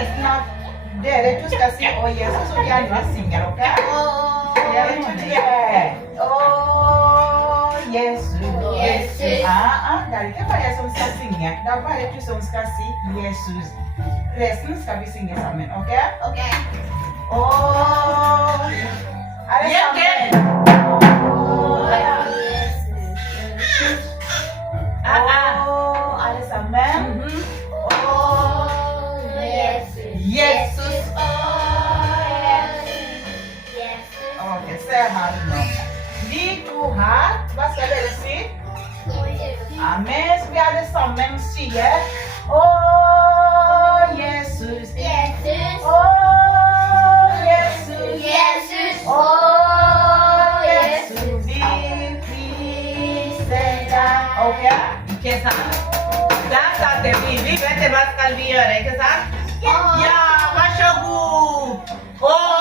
resten av dere to skal si å Jesus, og de andre synger, ok? Dere to, å Jesus. Jesus. Det er ikke bare jeg som skal synge, det er bare du som skal si Jesus. Resten skal vi synge sammen, ok? Å, alle sammen. Alle sammen. Jesus. Ok, se her nå. De to her, hva skal dere si? Amen. Så vi alle sammen sier å Jesus. Å Jesus. Å Jesus. Vi priser deg. Ok? Ikke sant? Der starter vi. Vi vet hva skal vi gjøre, ikke sant? Ja, vær så god.